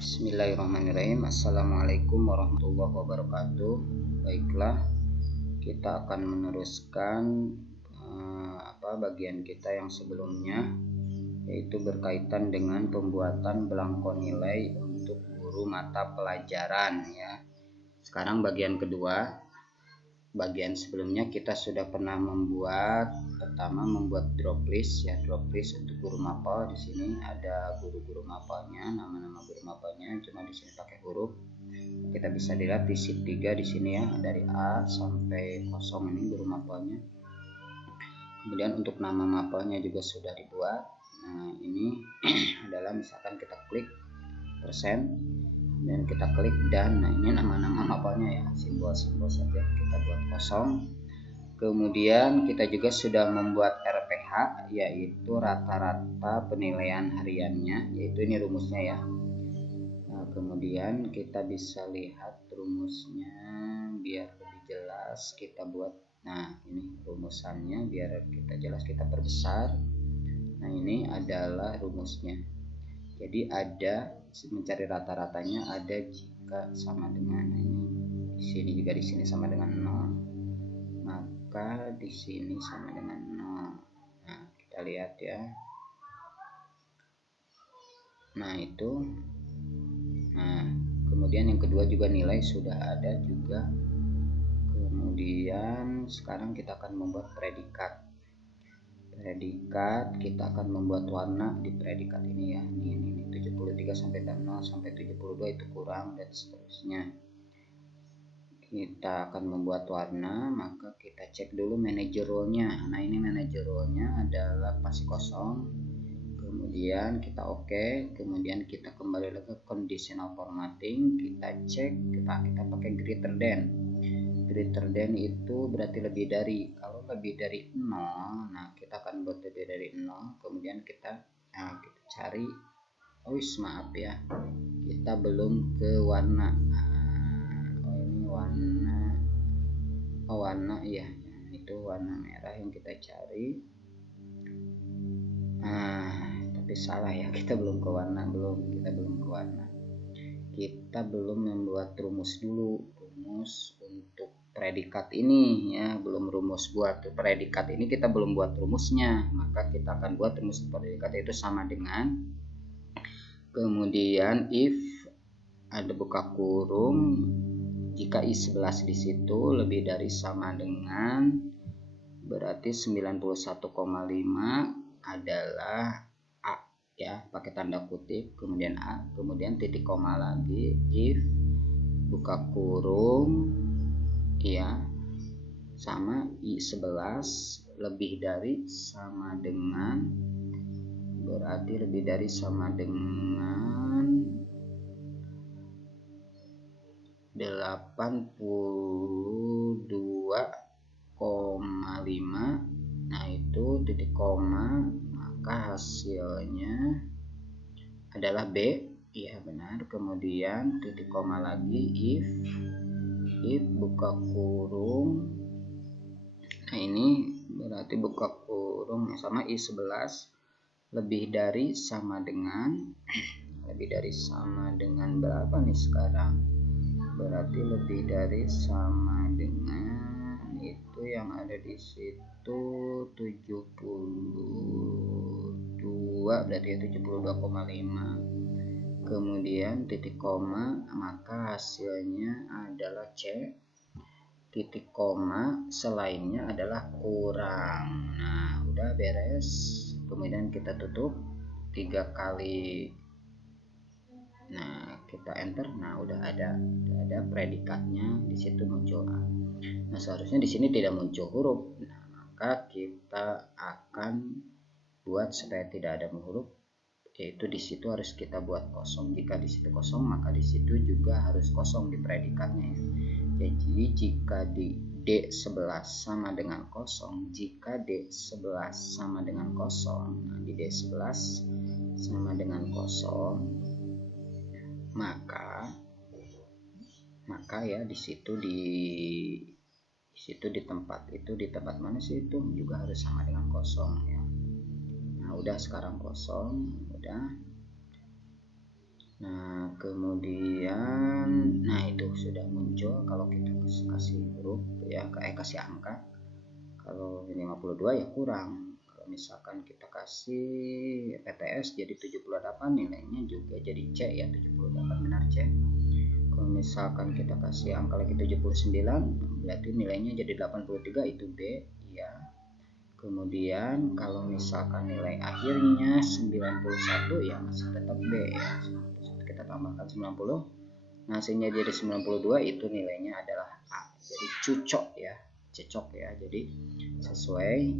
Bismillahirrahmanirrahim. Assalamualaikum warahmatullahi wabarakatuh. Baiklah, kita akan meneruskan bagian kita yang sebelumnya, yaitu berkaitan dengan pembuatan belangko nilai untuk guru mata pelajaran ya. Sekarang bagian kedua. Bagian sebelumnya kita sudah pernah membuat, pertama membuat drop list ya, drop list untuk guru mapel. Di sini ada guru-guru mapelnya, nama-nama guru mapelnya, cuma di sini pakai huruf. Kita bisa dilihat di sheet 3 di sini ya, dari A sampai 0 ini guru mapelnya. Kemudian untuk nama mapelnya juga sudah dibuat. Nah, ini adalah misalkan kita klik persen dan kita klik dan, nah ini nama-nama mapelnya ya, simbol-simbol saja kita buat kosong. Kemudian kita juga sudah membuat RPH, yaitu rata-rata penilaian hariannya, yaitu ini rumusnya ya. Nah, kemudian kita bisa lihat rumusnya biar lebih jelas, kita buat, nah ini rumusannya biar kita jelas, kita perbesar. Nah, ini adalah rumusnya. Jadi ada mencari rata-ratanya ada jika sama dengan ini, di sini juga di sini sama dengan 0, maka di sini sama dengan 0. Nah, kita lihat ya. Nah, itu. Nah, kemudian yang kedua juga nilai sudah ada juga. Kemudian sekarang kita akan membuat predikat. Kita akan membuat warna di predikat ini ya. Ini 73 sampai 0 sampai 72 itu kurang dan seterusnya. Kita akan membuat warna, maka kita cek dulu manager role-nya. Nah, ini manager role-nya adalah pasti kosong. Kemudian kita oke, kemudian kita kembali lagi ke conditional formatting, kita cek, kita pakai greater than. Greater than itu berarti lebih dari. Kalau lebih dari 0, nah kita akan buat lebih dari 0. Kemudian kita cari, maaf ya, kita belum ke warna. Ini warna ya, itu warna merah yang kita cari. Tapi salah ya, kita belum ke warna, kita belum membuat rumus dulu, rumus untuk predikat ini ya, belum rumus buat predikat ini, kita belum buat rumusnya, maka kita akan buat rumus predikat itu sama dengan, kemudian if ada buka kurung, jika I11 di situ lebih dari sama dengan, berarti 91,5 adalah A ya, pakai tanda kutip, kemudian A, kemudian titik koma lagi, if buka kurung ya sama I11 lebih dari sama dengan, berarti lebih dari sama dengan 82,5. Nah, itu titik koma, maka hasilnya adalah B ya, benar. Kemudian titik koma lagi, if buka kurung, nah ini berarti buka kurung sama I11 lebih dari sama dengan berapa nih sekarang, berarti lebih dari sama dengan itu yang ada di situ 72, berarti 72,5. kemudian titik koma, maka hasilnya adalah C. Titik koma selainnya adalah kurang. Nah, udah beres. Kemudian kita tutup 3 kali. Nah, kita enter. Nah, udah ada predikatnya di situ muncul. Nah, seharusnya di sini tidak muncul huruf. Nah, maka kita akan buat supaya tidak ada huruf, yaitu di situ harus kita buat kosong. Jika di situ kosong, maka di situ juga harus kosong di predikatnya. Jadi jika di D11 sama dengan kosong, jika D11 sama dengan kosong, nah di D11 sama dengan kosong, maka ya di situ di tempat itu, di tempat mana sih itu juga harus sama dengan kosong ya. Nah, udah sekarang kosong, udah. Nah kemudian, nah itu sudah muncul kalau kita kasih huruf ya, kasih angka. Kalau 52 ya kurang. Kalau misalkan kita kasih PTS jadi 78, nilainya juga jadi C ya, 78 benar C. Kalau misalkan kita kasih angka lagi 79, berarti nilainya jadi 83, itu B ya. Kemudian kalau misalkan nilai akhirnya 91 ya masih tetap B ya. Kita tambahkan 90, nah hasilnya jadi 92, itu nilainya adalah A. Jadi cocok ya, jadi sesuai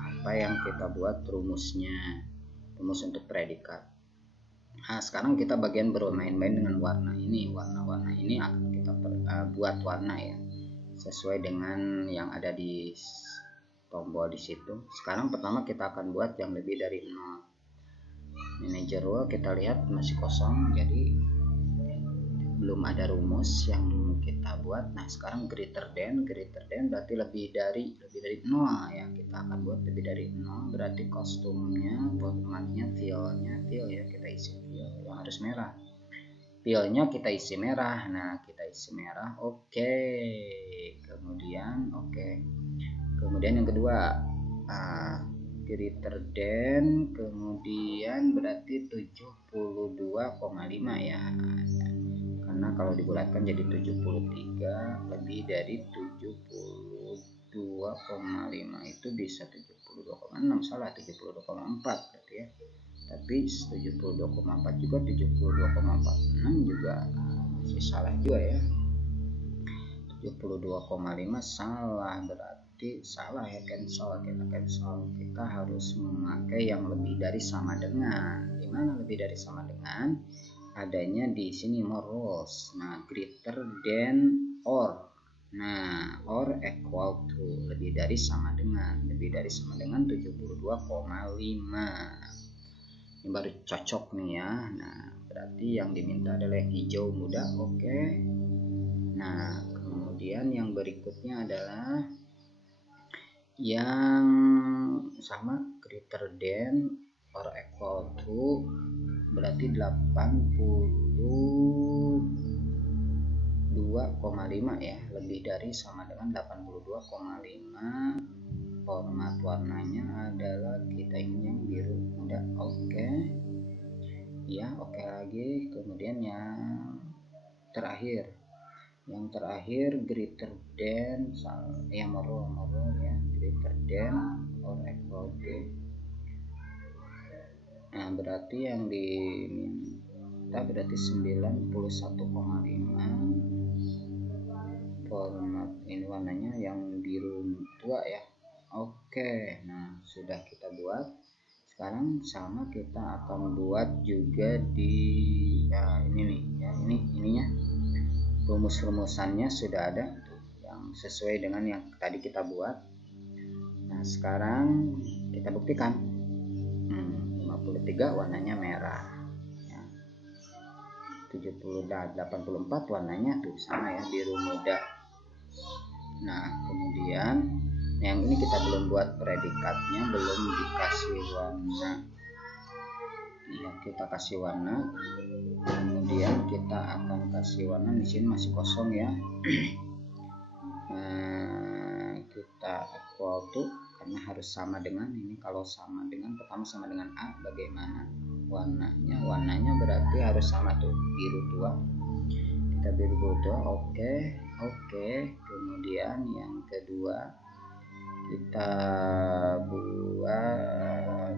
apa yang kita buat rumus untuk predikat. Nah sekarang kita bagian bermain-main dengan warna ini. Warna-warna ini akan kita buat warna ya, sesuai dengan yang ada di tombol di situ. Sekarang pertama kita akan buat yang lebih dari 0. Manager rule kita lihat masih kosong, jadi belum ada rumus yang kita buat. Nah sekarang greater than berarti lebih dari 0 ya, kita akan buat lebih dari 0, berarti kostumnya, formatnya, fill ya, kita isi fill yang harus merah, fillnya kita isi merah. Nah kita isi merah, oke. Kemudian yang kedua, greater than, kemudian berarti 72,5 ya, karena kalau dibulatkan jadi 73, lebih dari 72,5 itu bisa 72,6, salah 72,4 berarti ya, tapi 72,4 juga 72,46 juga masih salah juga ya. 72,5 salah, berarti salah ya, cancel, kita harus memakai yang lebih dari sama dengan. Dimana lebih dari sama dengan? Adanya di sini more rules. Nah greater than or, nah or equal to, lebih dari sama dengan 72,5. ini baru cocok nih ya. Nah berarti yang diminta adalah yang hijau muda, oke. Nah kemudian yang berikutnya adalah yang sama, greater than or equal to, berarti 82,5 ya, lebih dari sama dengan 82,5. Format warnanya adalah kita ingin yang biru muda, oke ya, oke lagi. Kemudian yang terakhir greater than, yang more ya, greater than or equal to. Nah berarti yang diminta berarti 91,5. format ini warnanya yang biru tua ya, oke. Nah sudah kita buat. Sekarang sama kita akan buat juga di ini nih ya, ininya rumus-rumusannya sudah ada yang sesuai dengan yang tadi kita buat. Nah sekarang kita buktikan. 53 warnanya merah ya. 84 warnanya tuh sama ya, biru muda. Nah kemudian yang ini kita belum buat predikatnya, belum dikasih warna ya, kita kasih warna. Kemudian kita akan kasih warna, di sini masih kosong ya. Kita equal to, karena harus sama dengan ini. Kalau sama dengan, pertama sama dengan A, bagaimana warnanya berarti harus sama tuh, biru tua. Kita biru tua, oke. Kemudian yang kedua kita buat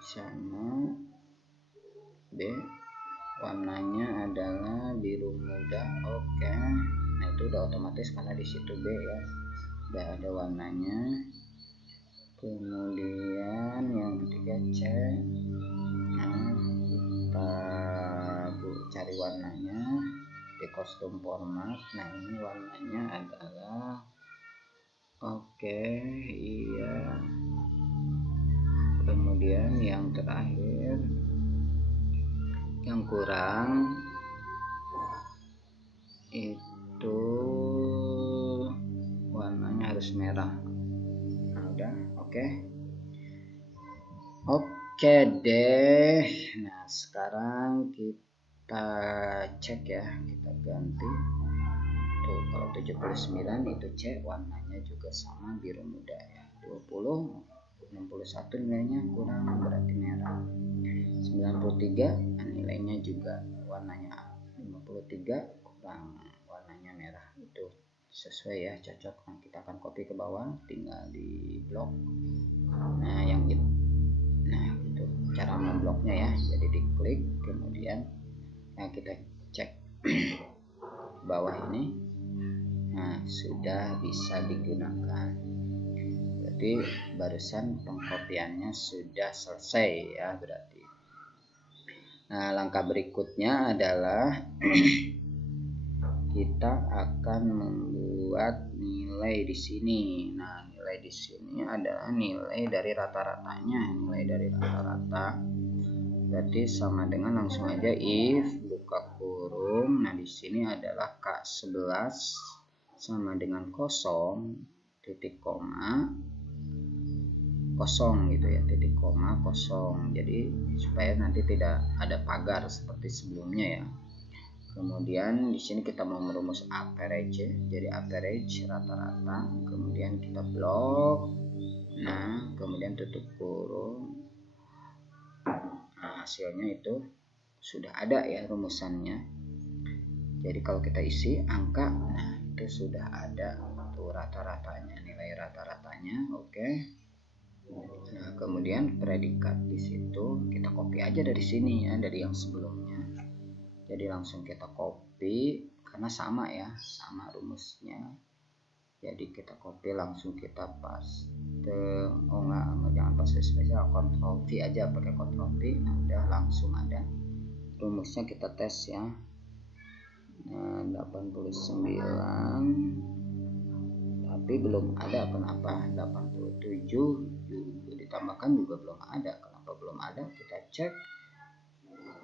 sama B, warnanya adalah biru muda, oke. Nah itu udah otomatis karena di situ B ya, udah ada warnanya. Kemudian yang ketiga C. Nah kita cari warnanya di kostum format. Nah ini warnanya adalah oke, iya. Kemudian yang terakhir yang kurang itu warnanya harus merah. Nah, udah oke. Oke deh, nah sekarang kita cek ya, kita ganti tuh. Kalau 79 itu C, warnanya juga sama biru muda ya. 20 61 nilainya kurang, berarti merah. 93 nilainya juga warnanya 53 kurang, warnanya merah. Itu sesuai ya, cocok. Nah, kita akan copy ke bawah, tinggal di blok. Nah yang itu, nah itu cara membloknya ya. Jadi diklik, kemudian nah kita cek bawah ini. Nah sudah bisa digunakan, berarti barusan pengkopiannya sudah selesai ya berarti. Nah langkah berikutnya adalah kita akan membuat nilai di sini. Nah nilai di sini adalah nilai dari rata-ratanya, nilai dari rata-rata. Berarti sama dengan, langsung aja if buka kurung. Nah di sini adalah K11 sama dengan 0 titik koma 0 gitu ya, titik koma 0. Jadi supaya nanti tidak ada pagar seperti sebelumnya ya. Kemudian di sini kita mau merumus average, jadi average rata-rata, kemudian kita blok. Nah kemudian tutup kurung. Nah hasilnya itu sudah ada ya rumusannya. Jadi kalau kita isi angka, nah itu sudah ada tuh rata-ratanya, nilai rata-ratanya. Oke. Nah kemudian predikat di situ kita copy aja dari sini ya, dari yang sebelumnya. Jadi langsung kita copy karena sama ya, sama rumusnya. Jadi kita copy, langsung kita paste. Oh enggak, jangan paste spesial, Ctrl V aja, pakai Ctrl V. Nah udah langsung ada rumusnya, kita tes ya. Nah 89 tapi belum ada, kenapa? 87 juga ditambahkan juga belum ada, kenapa belum ada? Kita cek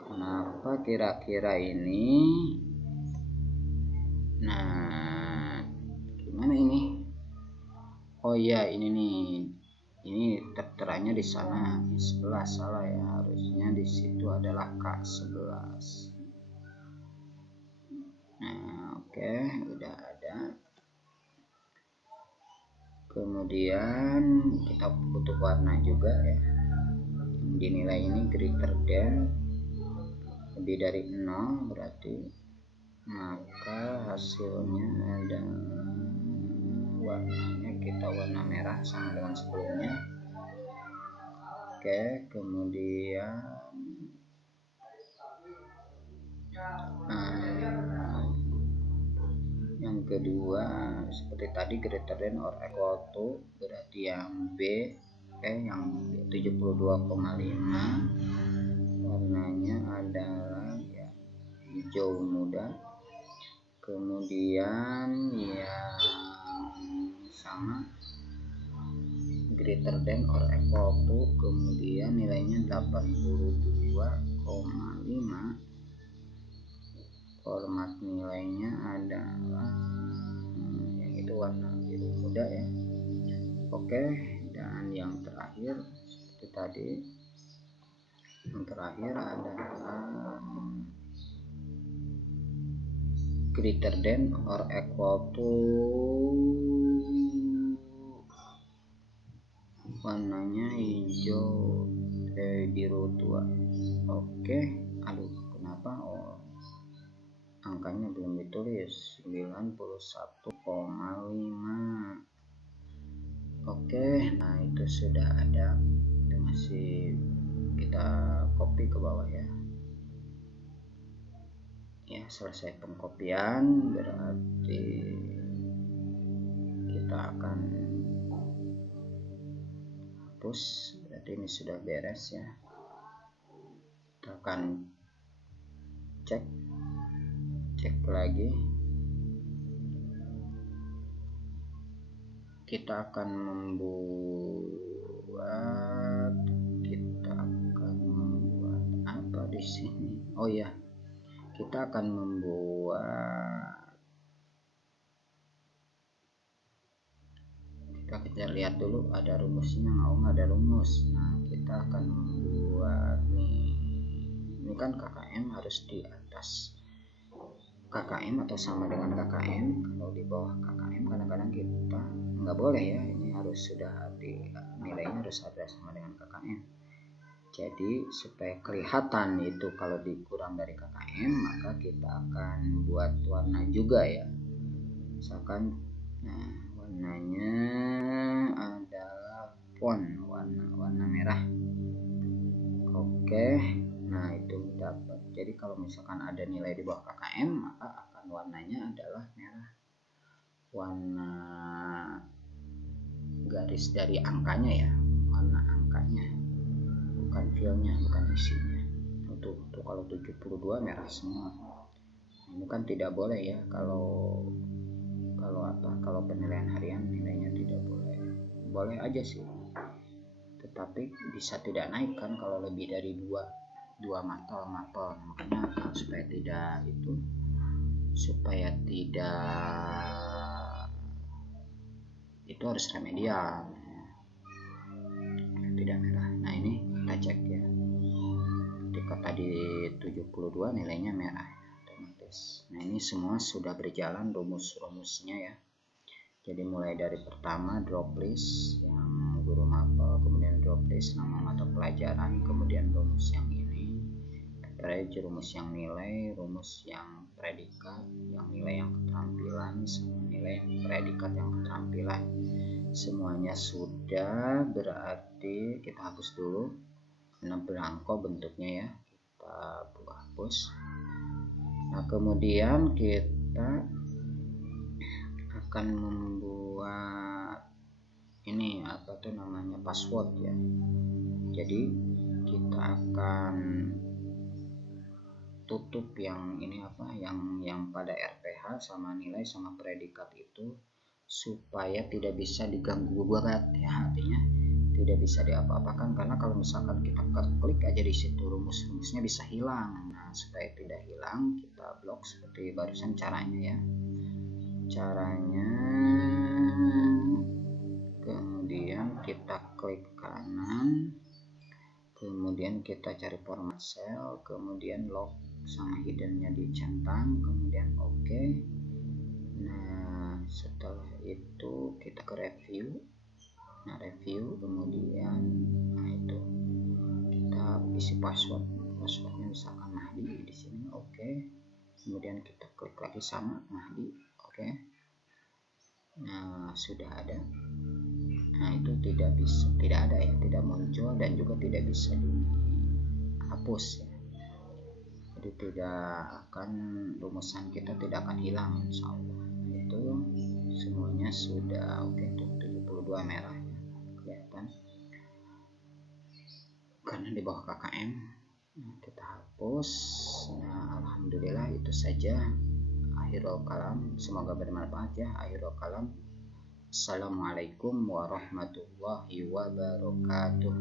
kenapa kira-kira ini. Nah gimana ini? Oh iya ini nih, ini terteranya di sana, di sebelah, salah ya, harusnya di situ adalah K11. Nah oke, udah ada. Kemudian kita butuh warna juga ya, dinilai ini greater than, lebih dari 0, berarti maka hasilnya ada warnanya, kita warna merah sama dengan sebelumnya. Oke, kemudian yang kedua seperti tadi, greater than or equal to, berarti yang B, yang 72,5 warnanya adalah ya hijau muda. Kemudian yang sama greater than or equal to, kemudian nilainya 82,5, format nilainya adalah yang itu warna biru muda ya. Oke, dan yang terakhir seperti tadi, yang terakhir adalah greater than or equal to, warnanya hijau biru tua. Oke, aduh kenapa angkanya belum ditulis, 91,5. Oke, nah itu sudah ada, itu masih kita copy ke bawah ya. Ya selesai pengkopian, berarti kita akan hapus, berarti ini sudah beres ya. Kita akan cek lagi. Kita akan membuat apa di sini? Oh ya, kita akan membuat Apakah kita lihat dulu ada rumusnya? Nggak ada rumus. Nah, kita akan membuat nih, ini kan KKM harus di atas KKM atau sama dengan KKM. Kalau di bawah KKM kadang-kadang kita nggak boleh ya, ini harus sudah nilainya harus ada sama dengan KKM. Jadi supaya kelihatan itu kalau dikurang dari KKM, maka kita akan buat warna juga ya. Misalkan, nah warnanya adalah font warna merah. Oke, nah itu dapat. Jadi kalau misalkan ada nilai di bawah KKM, maka akan warnanya adalah merah. Warna garis dari angkanya ya, warna angkanya, bukan filenya, bukan isinya. Untuk kalau 72 merah semua. Ini kan tidak boleh ya, kalau penilaian harian nilainya tidak boleh. Boleh aja sih, tetapi bisa tidak naik kan kalau lebih dari dua mapel. Makanya supaya tidak itu harus remedial, tidak merah. Nah ini kita cek ya, ketika tadi 72 nilainya merah otomatis. Nah ini semua sudah berjalan rumusnya ya. Jadi mulai dari pertama drop list yang guru mapel, kemudian drop list nama mata pelajaran, kemudian rumus yang ini average, rumus yang nilai, rumus yang predikat, yang nilai yang keterampilan, sama nilai yang predikat yang keterampilan. Semuanya sudah, berarti kita hapus dulu karena belangko bentuknya ya, kita hapus. Nah kemudian kita akan membuat ini password ya. Jadi kita akan tutup yang ini yang pada RPH sama nilai sama predikat itu supaya tidak bisa diganggu gugat ya, artinya tidak bisa diapa-apakan, karena kalau misalkan kita klik aja di situ rumusnya bisa hilang. Nah supaya tidak hilang kita blok seperti barusan caranya ya. Kemudian kita klik kanan, kemudian kita cari format cell, kemudian lock sama hiddennya dicentang, kemudian oke. Nah setelah itu kita ke review. Nah review, kemudian itu kita isi passwordnya misalkan Mahdi di sini, oke. Kemudian kita klik lagi sama Mahdi, oke. Nah sudah ada. Nah itu tidak ada ya, tidak muncul dan juga tidak bisa dihapus ya. Jadi rumusan kita tidak akan hilang insya Allah. Itu semuanya sudah oke. Untuk 72 merah ya, kelihatan karena di bawah KKM. Nah, kita hapus. Nah alhamdulillah itu saja akhirul kalam, semoga bermanfaat ya. Akhirul kalam, assalamualaikum warahmatullahi wabarakatuh.